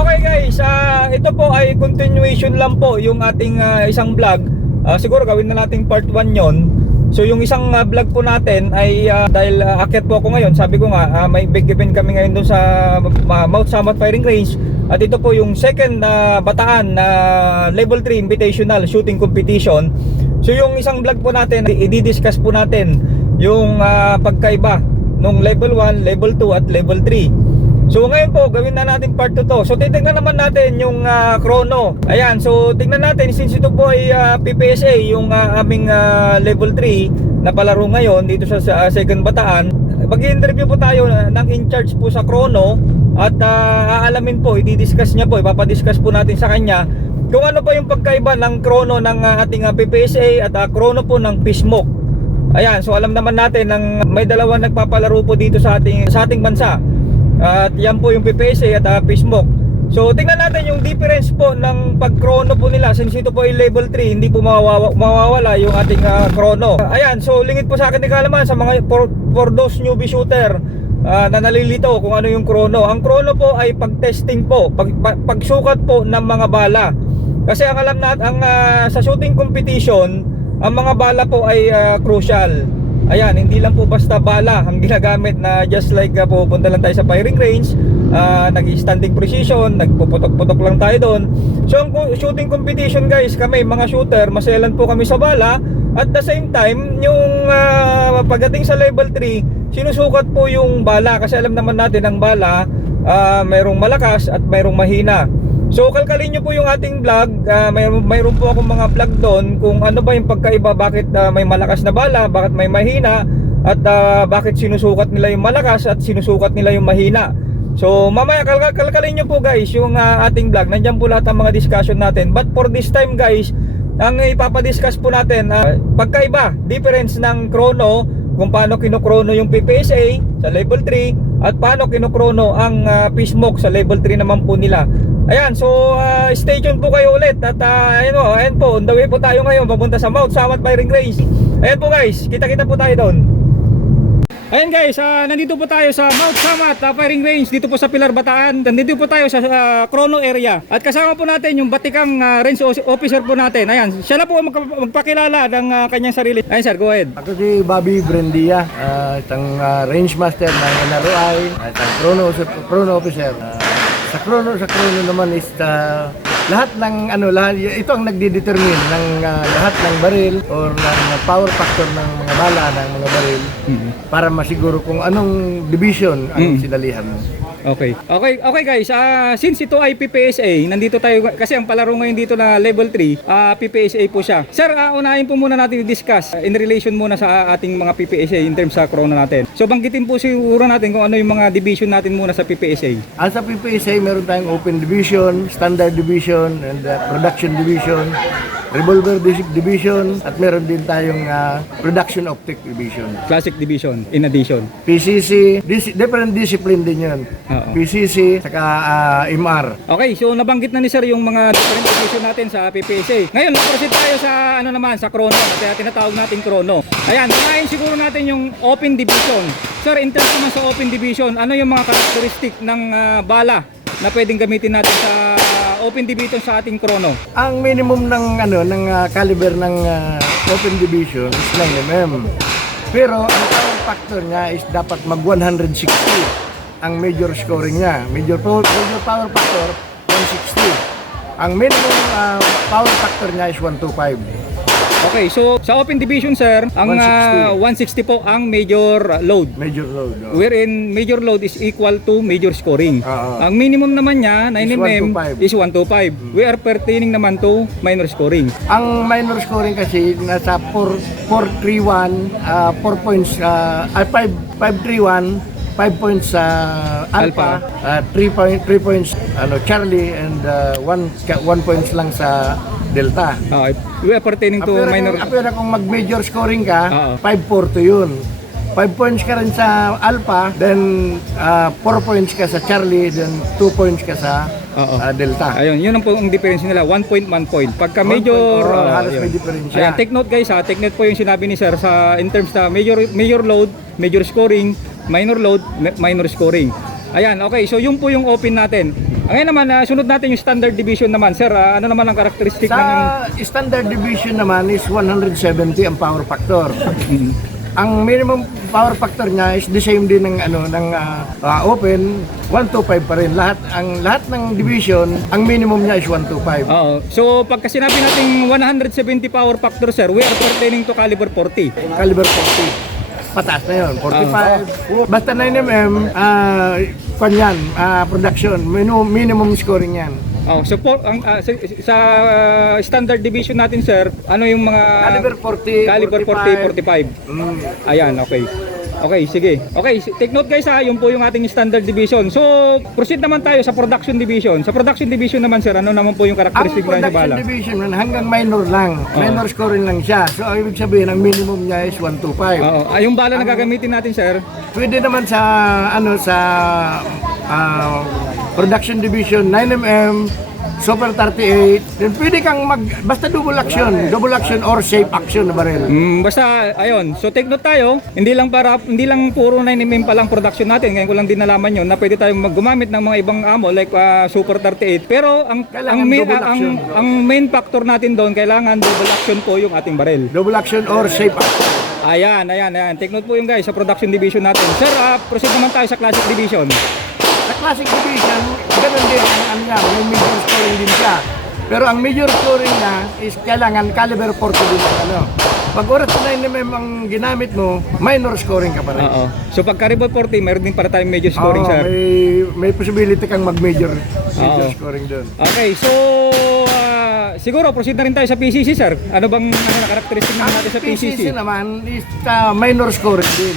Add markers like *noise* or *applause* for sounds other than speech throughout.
Okay guys, ah, ito po ay continuation lang po yung ating ah, isang vlog. Ah, siguro gawin na nating part 1 yon. So yung isang ah, vlog po natin ay ah, dahil uh, akit po ako ngayon, sabi ko nga ah, may big event kami ngayon doon sa ah, Mount Samat Firing Range. At ito po yung second na bataan na level 3 invitational shooting competition. So yung isang vlog po natin, i-discuss po natin yung ah, pagkaiba nung level 1, level 2 at level 3. So ngayon po, gawin na natin part 2 to. So titingnan naman natin yung ah, chrono. Ayan, so tingnan natin since ito po ay ah, PPSA, yung ah, aming ah, level 3 na palaro ngayon dito sa, ah, second bataan. Mag-interview po tayo ng in-charge po sa chrono at ah, aalamin po, i-discuss niya po, ipapadiscuss po natin sa kanya kung ano pa yung pagkaiba ng chrono ng ah, ating ah, PPSA at ah, chrono po ng Fishmoke. Ayan, so alam naman natin ng may dalawang nagpapalaro po dito sa ating sa ating bansa. At yan po yung PPSA at uh, Fishmoke. So tingnan natin yung difference po ng pag-chrono po nila since ito po ay level 3, hindi po mawawa- mawawala yung ating ah, chrono. Ayan, so lingit po sa akin ni Kalaman sa mga for, for those newbie shooter ah, na nalilito kung ano yung chrono. Ang chrono po ay pag-testing po, pag, pag- pagsukat po ng mga bala. Kasi ang alam natin, ang ah, sa shooting competition, ang mga bala po ay ah, crucial. Ayan, hindi lang po basta bala ang ginagamit na just like uh, pupunta lang tayo sa firing range, uh, nag-standing precision, nagpuputok-putok lang tayo doon. So ang shooting competition guys, kami mga shooter, maselan po kami sa bala at the same time, yung uh, pagdating sa level 3, sinusukat po yung bala kasi alam naman natin ang bala, uh, mayroong malakas at mayroong mahina. So kalkalin nyo po yung ating vlog. Ah, mayroon, mayroon po akong mga vlog doon Kung ano ba yung pagkaiba Bakit ah, may malakas na bala Bakit may mahina At ah, bakit sinusukat nila yung malakas At sinusukat nila yung mahina. So mamaya kalkal kalkalin nyo po guys Yung ah, ating vlog. Nandyan po lahat ang mga discussion natin. But for this time guys Ang ipapadiscuss po natin ah, Pagkaiba Difference ng chrono Kung paano kinokrono yung PPSA Sa level 3 At paano kinokrono ang ah, Fishmoke Sa level 3 naman po nila Ayan, so uh, stay tuned po kayo ulit at uh, ayun, o, ayan po, on the way po tayo ngayon papunta sa Mount Samat Firing Range. Ayan po guys, kita-kita po tayo doon. Ayan guys, ah, nandito po tayo sa Mount Samat ah, Firing Range dito po sa Pilar Bataan. Nandito po tayo sa ah, Chrono area. At kasama po natin yung batikang ah, range officer po natin. Ayan, siya na po ang magka- magpakilala ng ah, kanyang sarili. Ayan sir, go ahead. Ako si Bobby Brendia, ah, isang ah, range master ng NROI, at isang chrono, chrono officer. Ah, sa chrono, sa chrono naman is ah, lahat ng ano lahat ito ang nagdedetermine ng ah, lahat ng baril or ng power factor ng mga bala ng mga baril para masiguro kung anong division ang sinalihan mo. Okay. Okay, okay guys. Ah, since ito ay PPSA, nandito tayo kasi ang palaro ngayon dito na level 3, ah PPSA po siya. Sir, ah, unahin po muna natin i-discuss ah, in relation muna sa ating mga PPSA in terms sa chrono natin. So banggitin po siguro natin kung ano yung mga division natin muna sa PPSA. As sa PPSA, meron tayong open division, standard division, and uh, production division, revolver division, at meron din tayong uh, production optic division. Classic division in addition. PCC, dis- different discipline din yun. Oo. PCC, saka uh, MR. Okay, so nabanggit na ni sir yung mga different division natin sa PPSA. Ngayon, proceed tayo sa ano naman, sa chrono. Kaya tinatawag natin chrono. Ayan, unahin siguro natin yung open division. Sir, in terms naman sa open division, ano yung mga characteristic ng ah, bala na pwedeng gamitin natin sa open division sa ating chrono? Ang minimum ng ano ng uh, caliber ng uh, open division is 9 mm. Pero ang power factor niya is dapat mag 160 ang major scoring niya. Major, po- major power factor 160. Ang minimum uh, power factor niya is 125. Okay, so sa open division sir, ang ah, 160 po ang major load. Major load. oh. Wherein major load is equal to major scoring. Oo. Ang minimum naman niya, 9 Is mm 125. is 125. We are pertaining naman to minor scoring. Ang minor scoring kasi nasa 4 431 uh, 4 points uh, ay 5 531 5 points sa Alpha, uh, 3 point 3 points ano Charlie and 1 1 points lang sa Delta. Okay. we are pertaining to Apira minor kung, apira kung mag major scoring ka, Oo. 5 4 to yun. 5 points ka rin sa Alpha, then 4 points ka sa Charlie, then 2 points ka sa Oo. uh, Delta. Ayun, yun ang po ang difference nila, 1 point, 1 point. Pagka One major, point, oh, ah, halos may diferensya. Ayan, take note guys ha, take note po yung sinabi ni sir sa in terms na major major load, major scoring, minor load, minor scoring. Ayan, okay. So yun po yung open natin. Ngayon naman, ah, sunod natin yung standard division naman. Sir, ah, ano naman ang karakteristik ng... Standard division naman is 170 ang power factor. Ang minimum power factor niya is the same din ng ano ng ah, ah, open 125 pa rin. Lahat ang lahat ng division, ang minimum niya is 125. Oo. So pagka sinabi nating 170 power factor, sir, we are pertaining to caliber 40. Caliber 40. Pataas na yun, 45. Basta 9mm, ah kwan yan, ah, production, minimum, minimum scoring yan. Oh, so po, ang, ah, sa, sa, ah, standard division natin, sir, ano yung mga... Caliber 40, Caliber 40, 45. Mm. Ayan, okay. Okay, sige. Okay, take note guys ha, yun po yung ating standard division. So, proceed naman tayo sa production division. Sa production division naman sir, ano naman po yung Ang karakteristik ng sa production bala? division hanggang minor lang. Minor scoring lang siya. So, ang ibig sabihin, ang minimum niya is 125. Oo. Ah, yung bala na gagamitin natin sir, Pwede naman sa, ano, sa ah, production division, 9mm, Super 38, then pwede kang mag, basta double action, double action or safe action na baril. Mm, basta ayun. So take note tayo, hindi lang para hindi lang puro 9mm pa lang production natin. Ngayon ko lang din nalaman 'yon na pwede tayong mag- gumamit ng mga ibang ammo like ah, Super 38. Pero ang Kailangan ang main double ang, action. ang main factor natin doon kailangan double action po yung ating baril. Double action or safe action. Ayan, ayan, ayan. Take note po yung guys sa production division natin. Sir, ah, proceed naman tayo sa classic division. Sa classic division, ganun din ang ano niya, may major scoring din siya. Pero ang major scoring niya is kailangan caliber 40 din ang ano. Pag oras na 9mm ang ginamit mo, minor scoring ka pa rin. Oo. So pagka Rebel 40, meron din para tayong medyo scoring Oo, sir. may, may possibility kang mag-major major Oo. scoring doon. Okay, so ah, siguro proceed na rin tayo sa PCC sir. Ano bang ano na karakteristik naman natin sa PCC? PCC naman is uh, minor scoring din.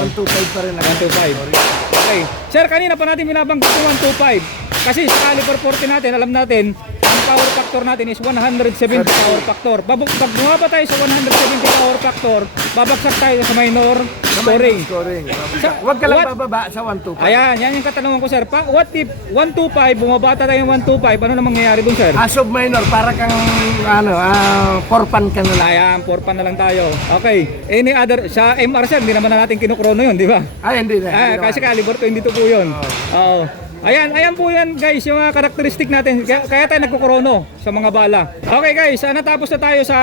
Oo. 125 pa rin ang 125. Okay. Sir, kanina pa natin binabanggit yung 125. Kasi sa caliber 40 natin, alam natin, ang power factor natin is 170 power factor. Babag, pag bumaba tayo sa 170 power factor, babagsak tayo sa minor scoring. Scoring. Sa- Huwag ka lang what- bababa sa 125. Ayan, yan yung katanungan ko sir. Pa, what if 125, bumaba tayo ng 125, ano namang mangyayari dun sir? As of minor, para kang ano, ah, forpan ka na lang. Ayan, 4 pa na lang tayo. Okay. Any other, sa MR sir, hindi naman na natin kinukrono yun, di ba? Ay, hindi na. Ah, hindi kasi caliber 22 po yun. Oo. Ayan, ayan po yan guys, yung mga karakteristik natin. Kaya, kaya tayo nagkukrono sa mga bala. Okay guys, ah, natapos na tayo sa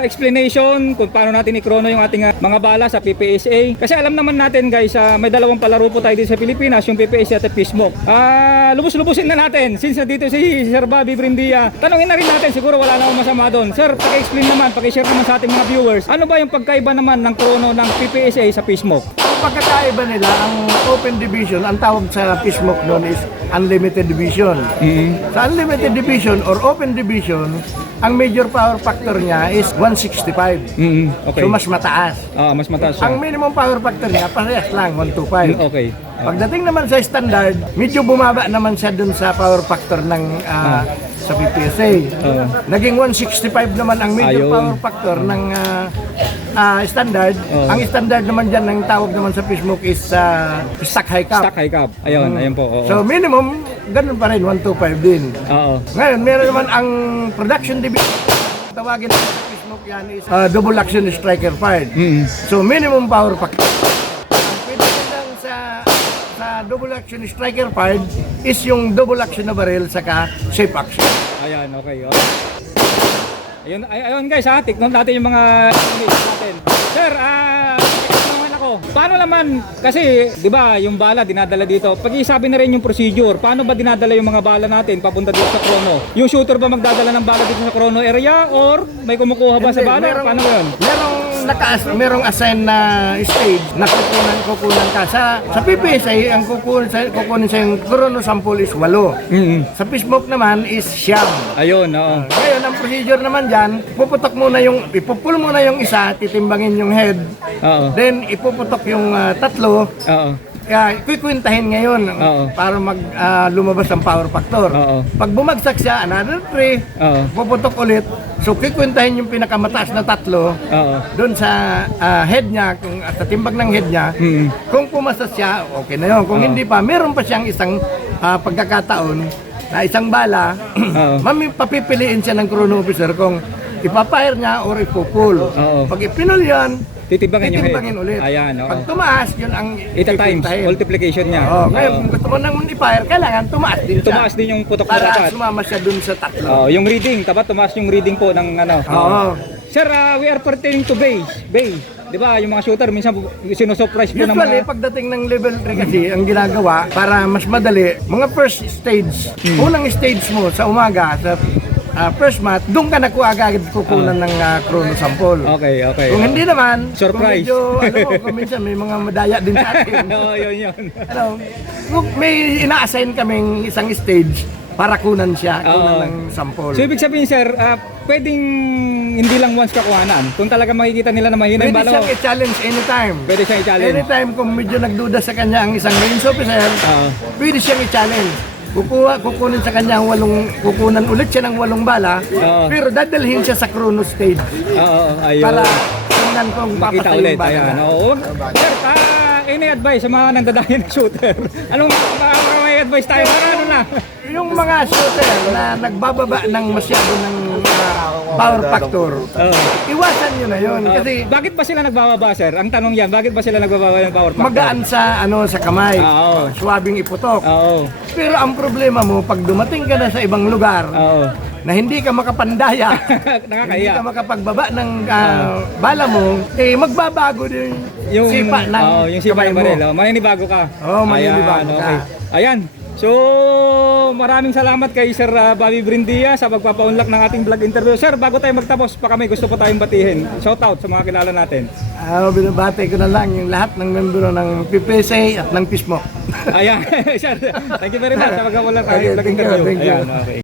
explanation kung paano natin ikrono yung ating ah, mga bala sa PPSA. Kasi alam naman natin guys, ah, may dalawang palaro po tayo dito sa Pilipinas, yung PPSA at Pismo. Ah, lubos-lubusin na natin since nandito si Sir Bobby Brindia. Tanungin na rin natin, siguro wala na akong masama doon. Sir, paki-explain naman, paki-share naman sa ating mga viewers. Ano ba yung pagkaiba naman ng krono ng PPSA sa Pismo? Ang pagkakaiba nila, ang open division, ang tawag sa Fishmock noon is unlimited division. Sa unlimited division or open division, ang major power factor niya is 165. Mm, okay. So mas mataas. Ah, mas mataas siya. Ang minimum power factor niya, parehas lang, 125. Mm, okay. Pagdating naman sa standard, medyo bumaba naman siya dun sa power factor ng ah, sa PPSA. Oo. Naging 165 naman ang Ayun. major power factor ng ah, ah, standard. Oo. Ang standard naman dyan ng tawag naman sa Facebook is ah, stock high cap. Stock high cap. Ayun, ayun po. Oo. So minimum, ganun pa rin, 125 din. Oo. Ngayon, meron naman ang production division. Tawagin naman sa Facebook yan is ah, double action striker fired. Mm. So minimum power factor. Double action striker fired is yung double action na barrel saka safe action. Ayan, okay. okay. Ayun, ay, ayun guys ha, tiknon natin yung mga natin. Sir, ah, naman ako. Paano naman, kasi, di ba, yung bala dinadala dito. Pag-isabi na rin yung procedure, paano ba dinadala yung mga bala natin papunta dito sa chrono? Yung shooter ba magdadala ng bala dito sa chrono area or may kumukuha ba sa Hindi, bala? merong- Paano yun? Merong nakaas, merong assign na stage na kukunan kukunan ka sa sa PPSA ang kukunin sa kukunin sa yung chrono sample is 8. Mm Sa Facebook naman is siyam. Ayun, oo. Ngayon, ang procedure naman dyan, puputok muna yung, ipupul muna yung isa, titimbangin yung head, Oo. then ipuputok yung ah, tatlo, Oo. Kaya kukwintahin ngayon Oo. para mag ah, lumabas ang power factor. Oo. Pag bumagsak siya, another 3, Oo. puputok ulit, so kukwintahin yung pinakamataas na tatlo, Oo. doon sa ah, head niya, kung, at sa timbang ng head niya, Mm. kung pumasa siya, okay na yun. Kung hindi pa, meron pa siyang isang ah, pagkakataon na isang bala, *clears throat* Oo. mami papipiliin siya ng chrono officer kung ipapire niya or ipupul. Oo. Pag ipinul yan, Titimbangin head. titimbangin ulit. Ayan, oo. Pag tumaas, yun ang Ita times, pipintahin. multiplication niya. Oh, ngayon, Oo. kung gusto mo nang i-fire, kailangan tumaas din siya. Tumaas din yung putok na Para dapat. sumama siya dun sa tatlo. Oh, yung reading, dapat tumaas yung reading po ng ano. Oo. Sir, ah, we are pertaining to base. Base. 'Di ba? Yung mga shooter minsan sinosurprise po ng Usually, mga pagdating ng level 3 kasi, ang ginagawa, para mas madali, mga first stage, Hmm. unang stage mo sa umaga, sa ah, first mat, doon ka nakuha agad kukunan ng ah, chrono sample. Okay, okay. Kung hindi naman, Surprise. kung medyo, ano kung minsan may mga madaya din sa atin. *laughs* Oo, yun yun. ano, may ina-assign kaming isang stage para kunan siya, kunan Oo. ng sample. So ibig sabihin sir, ah, pwedeng hindi lang once kakuhanan. Kung talaga makikita nila na mahina yung Pwede bala siyang i-challenge anytime. pwede siyang i-challenge. Anytime kung medyo nagduda sa kanya ang isang range officer, Oo. pwede siyang i-challenge. Kukuha, kukunin sa kanya ang walong, kukunan ulit siya ng walong bala, Oo. pero dadalhin siya sa chrono stage Oo, ayun. para tingnan kung makita papatay ulit. yung bala. Ayan. Oo. Sir, ah, any advice sa mga nandadayo ng shooter? *laughs* Anong baka may advice tayo? Para ano na? Yung mga shooter na nagbababa ng masyado ng uh, power factor, Oo. iwasan nyo na yun. Ah, kasi bakit ba sila nagbababa, sir? Ang tanong yan, bakit ba sila nagbababa ng power factor? magaan sa ano sa kamay, Ah, Oo. suwabing iputok. Oo. Pero ang problema mo, pag dumating ka na sa ibang lugar Oo. na hindi ka makapandaya, *laughs* hindi Nakakaya. ka makapagbaba ng ah, bala mo, eh magbabago din yung sipa ng Oo, yung sipa kamay ng mo. baril. Oh, maninibago ka. Oo, maninibago Ayan, ka. okay. Ayan. So, maraming salamat kay Sir uh, Bobby Brindia sa pagpapaunlak ng ating vlog interview. Sir, bago tayo magtapos, pa kami gusto pa tayong batihin. Shout out sa mga kilala natin. Ah, binabati ko na lang yung lahat ng membro ng PPSA at ng PISMO. Ayan, *laughs* sir. Thank you very much sa pagpapaunlak ng ating vlog thank you, interview. thank you. Ayan, okay.